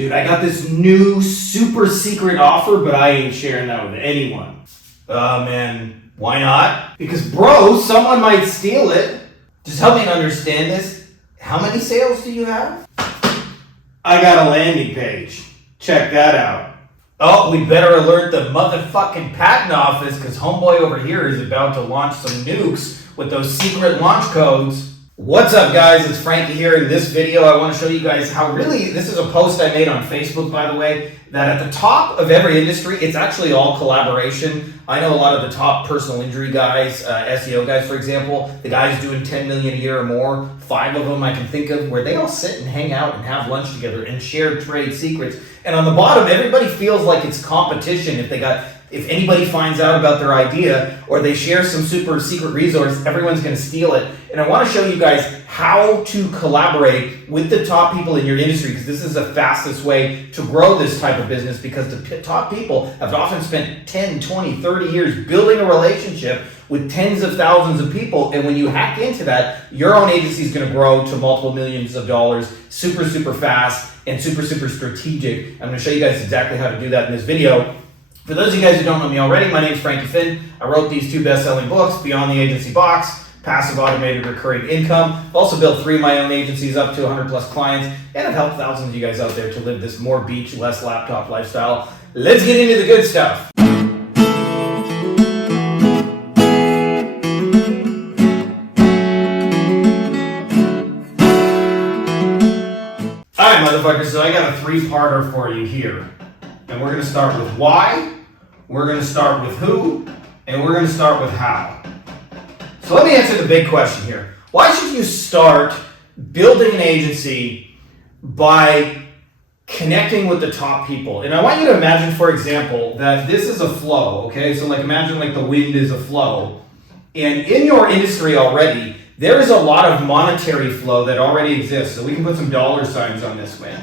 Dude, I got this new super secret offer, but I ain't sharing that with anyone. Man, why not? Because bro, someone might steal it. Just help me understand this. How many sales do you have? I got a landing page. Check that out. Oh, we better alert the motherfucking patent office because homeboy over here is about to launch some nukes with those secret launch codes. What's up guys, it's Frankie here. In this video I want to show you guys how this is a post I made on Facebook by the way, that at the top of every industry, it's actually all collaboration. I know a lot of the top personal injury guys, SEO guys for example, the guys doing 10 million a year or more, 5 of them I can think of, where they all sit and hang out and have lunch together and share trade secrets. And on the bottom, everybody feels like it's competition if anybody finds out about their idea or they share some super secret resource, everyone's going to steal it. And I want to show you guys how to collaborate with the top people in your industry, because this is the fastest way to grow this type of business, because the top people have often spent 10, 20, 30 years building a relationship with tens of thousands of people. And when you hack into that, your own agency is going to grow to multiple millions of dollars super, super fast and super, super strategic. I'm going to show you guys exactly how to do that in this video. For those of you guys who don't know me already, my name is Frankie Finn. I wrote these 2 best-selling books, Beyond the Agency Box, Passive Automated Recurring Income. I've also built 3 of my own agencies up to 100 plus clients, and I've helped thousands of you guys out there to live this more beach, less laptop lifestyle. Let's get into the good stuff. All right, motherfuckers, so I got a 3-parter for you here. And we're going to start with why, we're going to start with who, and we're going to start with how. So let me answer the big question here. Why should you start building an agency by connecting with the top people? And I want you to imagine, for example, that this is a flow, okay? So imagine the wind is a flow. And in your industry already, there is a lot of monetary flow that already exists. So we can put some dollar signs on this wind.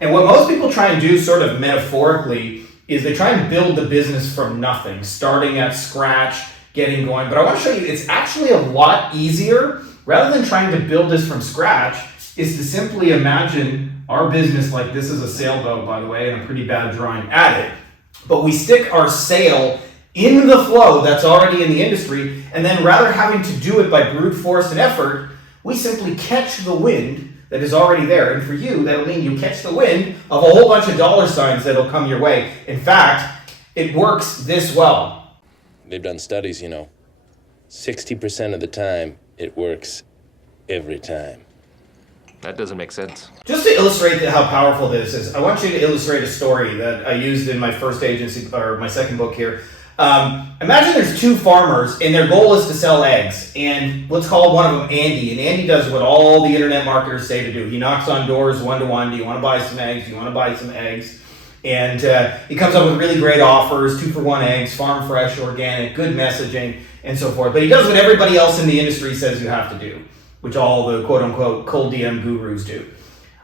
And what most people try and do sort of metaphorically is they try and build the business from nothing, starting at scratch, getting going. But I want to show you it's actually a lot easier, rather than trying to build this from scratch, is to simply imagine our business like this is a sailboat, by the way, and a pretty bad drawing at it. But we stick our sail in the flow that's already in the industry, and then rather having to do it by brute force and effort, we simply catch the wind that is already there. And for you, that'll mean you catch the wind of a whole bunch of dollar signs that'll come your way. In fact, it works this well. They've done studies, 60% of the time, it works every time. That doesn't make sense. Just to illustrate how powerful this is, I want you to illustrate a story that I used in my first agency, or my second book here. Imagine there's 2 farmers and their goal is to sell eggs, and let's call one of them Andy, and Andy does what all the internet marketers say to do. He knocks on doors 1-to-1. Do you want to buy some eggs? Do you want to buy some eggs? And he comes up with really great offers, 2-for-1 eggs, farm fresh, organic, good messaging, and so forth. But he does what everybody else in the industry says you have to do, which all the quote-unquote cold DM gurus do.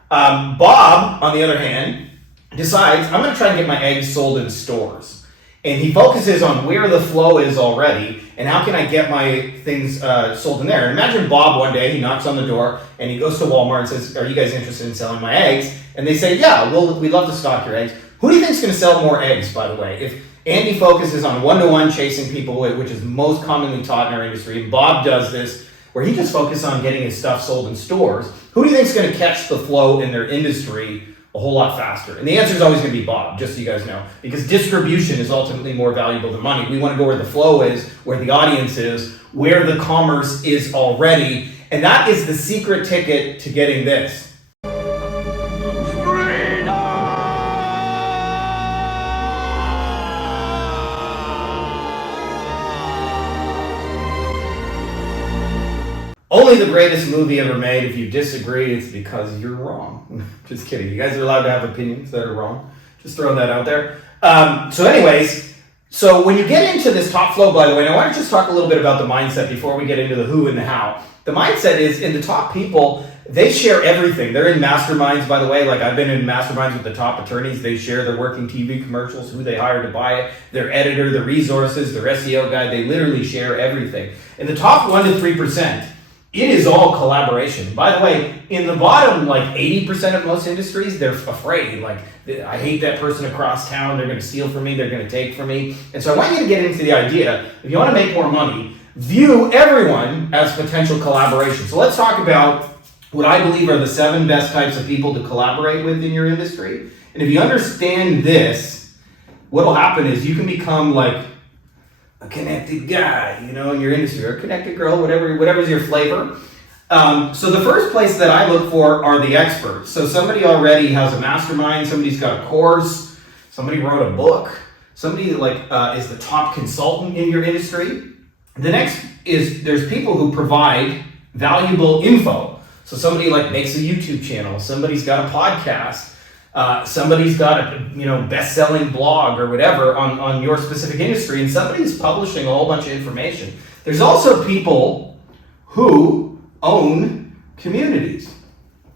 Bob, on the other hand, decides, I'm going to try and get my eggs sold in stores. And he focuses on where the flow is already and how can I get my things sold in there. And imagine Bob one day, he knocks on the door and he goes to Walmart and says, are you guys interested in selling my eggs? And they say, yeah, we'd love to stock your eggs. Who do you think is going to sell more eggs, by the way? If Andy focuses on 1-to-1 chasing people, which is most commonly taught in our industry, and Bob does this where he just focuses on getting his stuff sold in stores, who do you think is going to catch the flow in their industry a whole lot faster? And the answer is always going to be Bob, just so you guys know, because distribution is ultimately more valuable than money. We want to go where the flow is, where the audience is, where the commerce is already, and that is the secret ticket to getting this. Only the greatest movie ever made. If you disagree, it's because you're wrong. Just kidding. You guys are allowed to have opinions that are wrong. Just throwing that out there. So when you get into this top flow, by the way, and I want to just talk a little bit about the mindset before we get into the who and the how. The mindset is, in the top people, they share everything. They're in masterminds, by the way. Like, I've been in masterminds with the top attorneys. They share their working TV commercials, who they hire to buy it, their editor, their resources, their SEO guy. They literally share everything. In the top 1 to 3%, it is all collaboration. By the way, in the bottom, like 80% of most industries, they're afraid. Like, I hate that person across town. They're going to steal from me. They're going to take from me. And so I want you to get into the idea, if you want to make more money, view everyone as potential collaboration. So let's talk about what I believe are the 7 best types of people to collaborate with in your industry. And if you understand this, what will happen is you can become like a connected guy, in your industry, or a connected girl, whatever's your flavor. So the first place that I look for are the experts. So somebody already has a mastermind, somebody's got a course, somebody wrote a book, somebody is the top consultant in your industry. The next is there's people who provide valuable info. So somebody makes a YouTube channel, somebody's got a podcast, somebody's got a best-selling blog or whatever on your specific industry, and somebody's publishing a whole bunch of information. There's also people who own communities,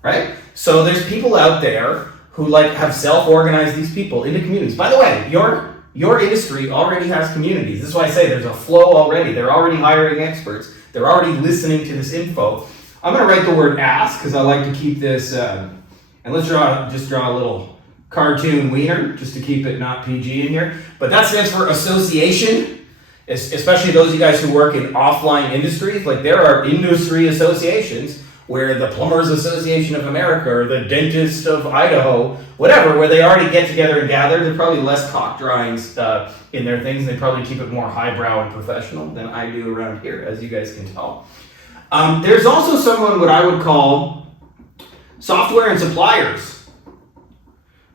right? So there's people out there who have self-organized these people into communities. By the way, your industry already has communities. This is why I say there's a flow already. They're already hiring experts. They're already listening to this info. I'm going to write the word ask because I like to keep this, and let's draw a little cartoon wiener just to keep it not PG in here. But that stands for association, especially those of you guys who work in offline industries. There are industry associations where the Plumbers Association of America or the Dentist of Idaho, whatever, where they already get together and gather. They're probably less cock drawings in their things. They probably keep it more highbrow and professional than I do around here, as you guys can tell. There's also someone what I would call software and suppliers,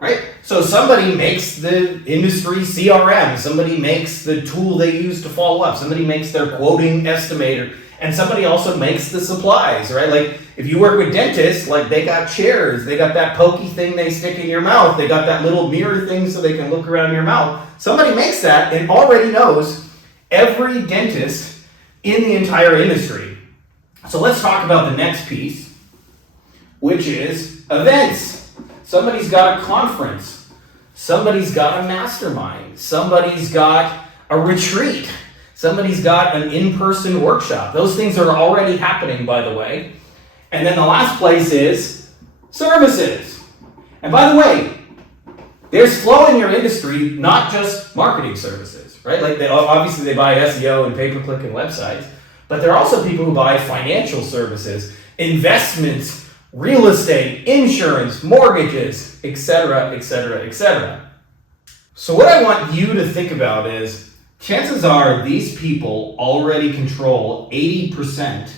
right? So somebody makes the industry CRM, somebody makes the tool they use to follow up, somebody makes their quoting estimator, and somebody also makes the supplies, right? If you work with dentists, they got chairs, they got that pokey thing they stick in your mouth, they got that little mirror thing so they can look around your mouth. Somebody makes that and already knows every dentist in the entire industry. So let's talk about the next piece, which is events. Somebody's got a conference. Somebody's got a mastermind. Somebody's got a retreat. Somebody's got an in-person workshop. Those things are already happening, by the way. And then the last place is services. And by the way, there's flow in your industry, not just marketing services, right? Obviously they buy SEO and pay-per-click and websites, but there are also people who buy financial services, investments, real estate, insurance, mortgages, etc., etc., etc. So what I want you to think about is, chances are these people already control 80%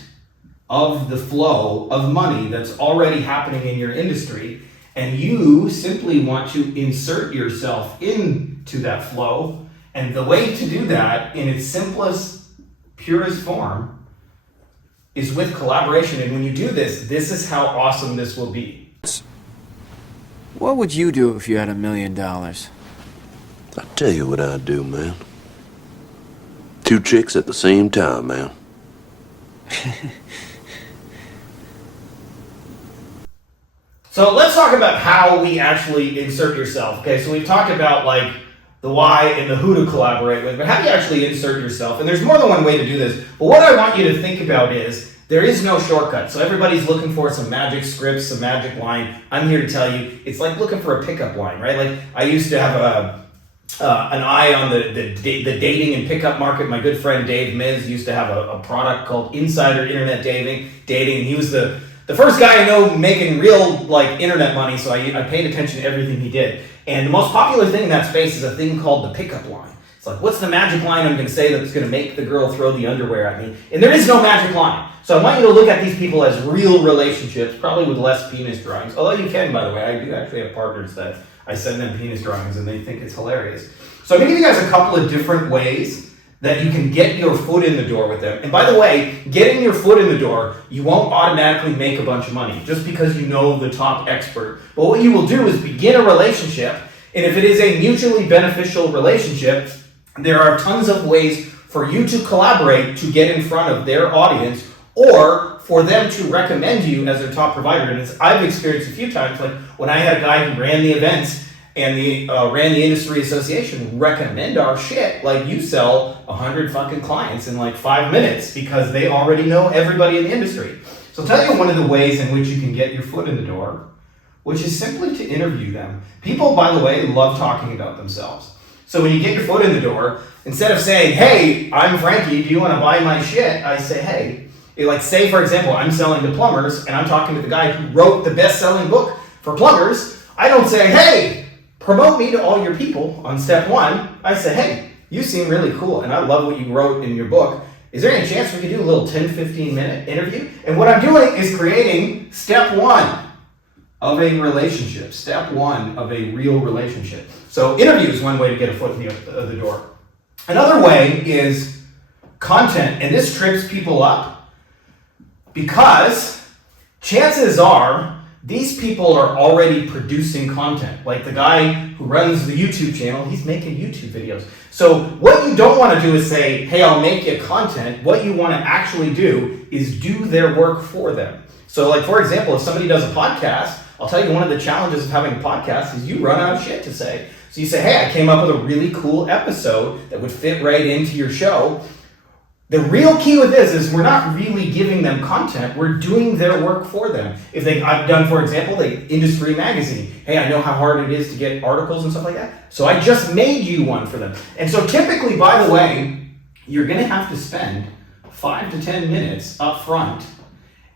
of the flow of money that's already happening in your industry, and you simply want to insert yourself into that flow. And the way to do that in its simplest, purest form is with collaboration. And when you do this, this is how awesome this will be. What would you do if you had $1 million? I'll tell you what I'd do, man. 2 chicks at the same time, man. So let's talk about how we actually insert yourself. Okay, so we've talked about the why and the who to collaborate with, but how do you actually insert yourself? And there's more than one way to do this, but what I want you to think about is there is no shortcut. So everybody's looking for some magic script, some magic line. I'm here to tell you, it's like looking for a pickup line, right? I used to have an eye on the dating and pickup market. My good friend Dave Miz used to have a product called Insider Internet Dating. He was the first guy I know making real internet money, so I paid attention to everything he did. And the most popular thing in that space is a thing called the pickup line. It's what's the magic line I'm going to say that's going to make the girl throw the underwear at me? And there is no magic line. So I want you to look at these people as real relationships, probably with less penis drawings. Although you can, by the way. I do actually have partners that I send them penis drawings and they think it's hilarious. So I'm going to give you guys a couple of different ways that you can get your foot in the door with them. And by the way, getting your foot in the door, you won't automatically make a bunch of money just because you know the top expert. But what you will do is begin a relationship, and if it is a mutually beneficial relationship, there are tons of ways for you to collaborate to get in front of their audience or for them to recommend you as their top provider. And as I've experienced a few times, when I had a guy who ran the events and the ran the industry association recommend our shit, like you sell 100 fucking clients in like 5 minutes because they already know everybody in the industry. So I'll tell you one of the ways in which you can get your foot in the door, which is simply to interview them. People, by the way, love talking about themselves. So when you get your foot in the door, instead of saying, hey, I'm Frankie, do you want to buy my shit? I say, hey, like say for example, I'm selling to plumbers and I'm talking to the guy who wrote the best-selling book for plumbers. I don't say, hey, promote me to all your people on step one. I say, hey, you seem really cool and I love what you wrote in your book. Is there any chance we could do a little 10-15 minute interview? And what I'm doing is creating step one of a relationship. Step one of a real relationship. So interview is one way to get a foot in the door. Another way is content, and this trips people up because chances are these people are already producing content. Like the guy who runs the YouTube channel, he's making YouTube videos. So what you don't want to do is say, hey, I'll make you content. What you want to actually do is do their work for them. So like, for example, if somebody does a podcast, I'll tell you one of the challenges of having a podcast is you run out of shit to say. So you say, hey, I came up with a really cool episode that would fit right into your show. The real key with this is we're not really giving them content, we're doing their work for them. I've done, for example, the industry magazine. Hey, I know how hard it is to get articles and stuff like that, so I just made you one for them. And so typically, by the way, you're gonna have to spend 5 to 10 minutes up front.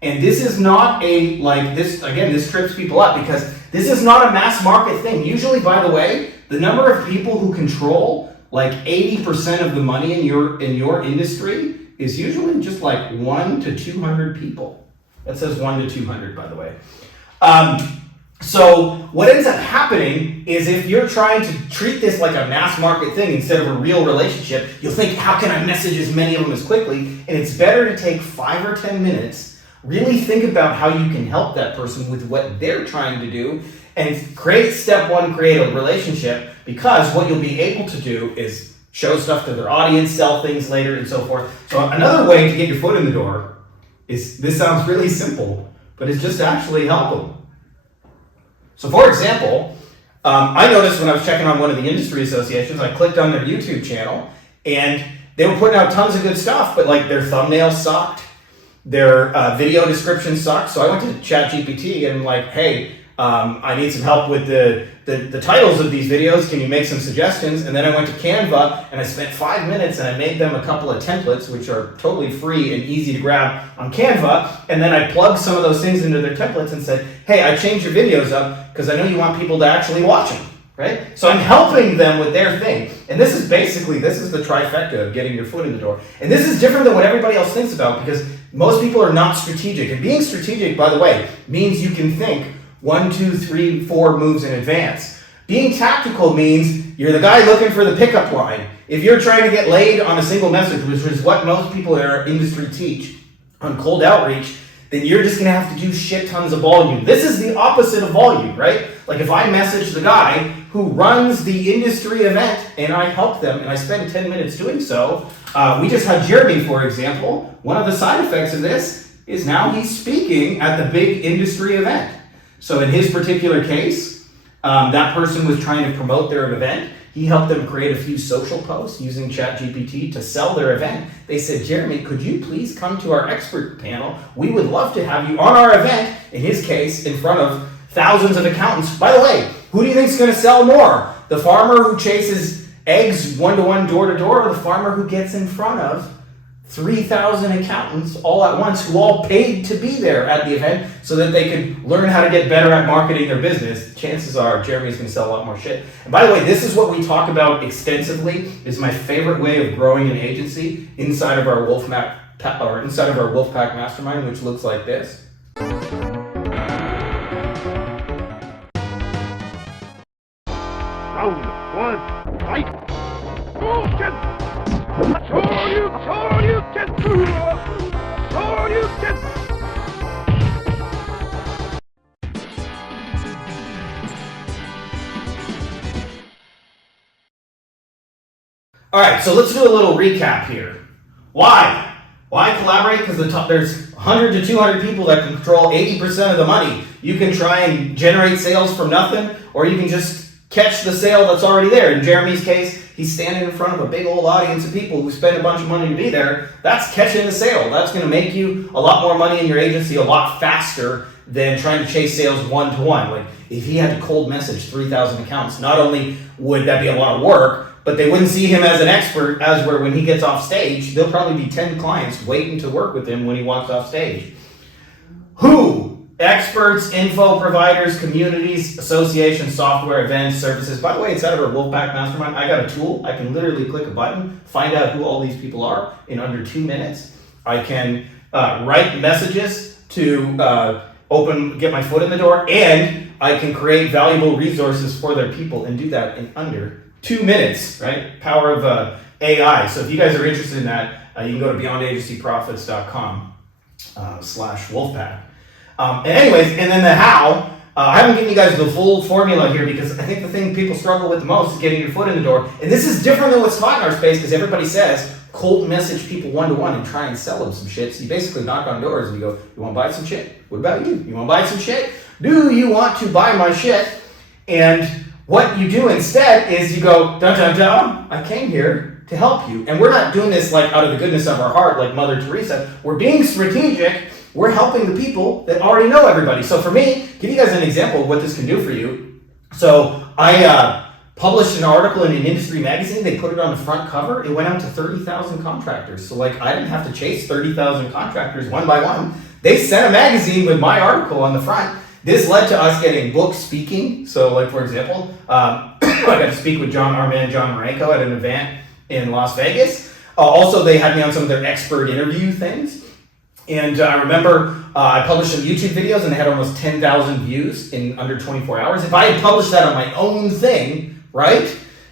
And this is not this trips people up because this is not a mass market thing. Usually, by the way, the number of people who control like 80% of the money in your industry is usually just like 1 to 200 people. That says 1 to 200, by the way. So what ends up happening is if you're trying to treat this like a mass market thing instead of a real relationship, you'll think, how can I message as many of them as quickly? And it's better to take 5 or 10 minutes, really think about how you can help that person with what they're trying to do, and create step one, create a relationship, because what you'll be able to do is show stuff to their audience, sell things later, and so forth. So another way to get your foot in the door is, this sounds really simple, but it's just to actually help them. So for example, I noticed when I was checking on one of the industry associations, I clicked on their YouTube channel, and they were putting out tons of good stuff, but like their thumbnails sucked, their video description sucked. So I went to ChatGPT and I'm like, hey, I need some help with the titles of these videos. Can you make some suggestions? And then I went to Canva and I spent 5 minutes and I made them a couple of templates, which are totally free and easy to grab on Canva. And then I plugged some of those things into their templates and said, hey, I changed your videos up because I know you want people to actually watch them, right? So I'm helping them with their thing. And this is the trifecta of getting your foot in the door. And this is different than what everybody else thinks about because most people are not strategic. And being strategic, by the way, means you can think 1, 2, 3, 4 moves in advance. Being tactical means you're the guy looking for the pickup line. If you're trying to get laid on a single message, which is what most people in our industry teach on cold outreach, then you're just gonna have to do shit tons of volume. This is the opposite of volume, right? Like if I message the guy who runs the industry event and I help them and I spend 10 minutes doing so, we just had Jeremy, for example. One of the side effects of this is now he's speaking at the big industry event. So in his particular case, that person was trying to promote their event. He helped them create a few social posts using ChatGPT to sell their event. They said, Jeremy, could you please come to our expert panel? We would love to have you on our event, in his case, in front of thousands of accountants. By the way, who do you think is going to sell more? The farmer who chases eggs one-to-one, door-to-door, or the farmer who gets in front of 3,000 accountants all at once who all paid to be there at the event so that they could learn how to get better at marketing their business? Chances are Jeremy's going to sell a lot more shit. And by the way, this is what we talk about extensively. Is my favorite way of growing an agency inside of our Wolfpack mastermind, which looks like this. Round 1, fight! All right, so let's do a little recap here. Why? Why collaborate? Because there's 100 to 200 people that control 80% of the money. You can try and generate sales from nothing, or you can just catch the sale that's already there. In Jeremy's case, he's standing in front of a big old audience of people who spend a bunch of money to be there. That's catching the sale. That's going to make you a lot more money in your agency a lot faster than trying to chase sales one-to-one. Like, if he had to cold message 3,000 accounts, not only would that be a lot of work, but they wouldn't see him as an expert, as where when he gets off stage, there'll probably be 10 clients waiting to work with him when he walks off stage. Who? Experts, info providers, communities, associations, software, events, services. By the way, it's out of our Wolfpack Mastermind. I got a tool. I can literally click a button, find out who all these people are in under 2 minutes. I can write messages to get my foot in the door, and I can create valuable resources for their people and do that in under 2 minutes, right? Power of AI. So if you guys are interested in that, you can go to beyondagencyprofits.com/Wolfpack. And then the how, I haven't given you guys the full formula here because I think the thing people struggle with the most is getting your foot in the door. And this is different than what's taught in our space because everybody says cold message people one-to-one and try and sell them some shit. So you basically knock on doors and you go, you want to buy some shit? What about you? You want to buy some shit? Do you want to buy my shit? And what you do instead is you go, dun dun dun, I came here to help you. And we're not doing this like out of the goodness of our heart like Mother Teresa. We're being strategic. We're helping the people that already know everybody. So for me, give you guys an example of what this can do for you. So I published an article in an industry magazine. They put it on the front cover. It went out to 30,000 contractors. So like I didn't have to chase 30,000 contractors one by one. They sent a magazine with my article on the front. This led to us getting book speaking. So like for example, I got to speak with our man John Marenko at an event in Las Vegas. Also, they had me on some of their expert interview things. And I remember I published some YouTube videos and they had almost 10,000 views in under 24 hours. If I had published that on my own thing, right,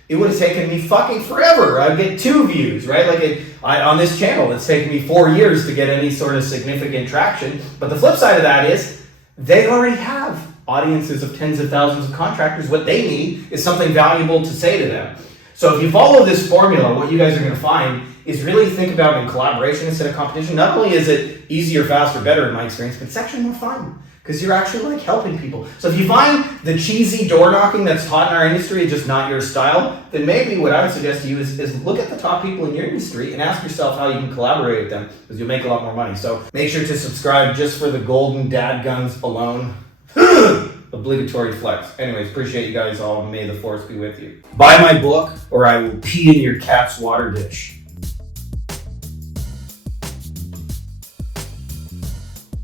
it would have taken me fucking forever. I'd get 2 views, right? Like on this channel, it's taken me 4 years to get any sort of significant traction. But the flip side of that is they already have audiences of tens of thousands of contractors. What they need is something valuable to say to them. So if you follow this formula, what you guys are going to find is really think about in collaboration instead of competition. Not only is it easier, faster, better in my experience, but it's actually more fun because you're actually like helping people. So if you find the cheesy door knocking that's taught in our industry is just not your style, then maybe what I would suggest to you is look at the top people in your industry and ask yourself how you can collaborate with them because you'll make a lot more money. So make sure to subscribe just for the golden dad guns alone. Obligatory flex. Anyways, appreciate you guys all. May the force be with you. Buy my book or I will pee in your cat's water dish.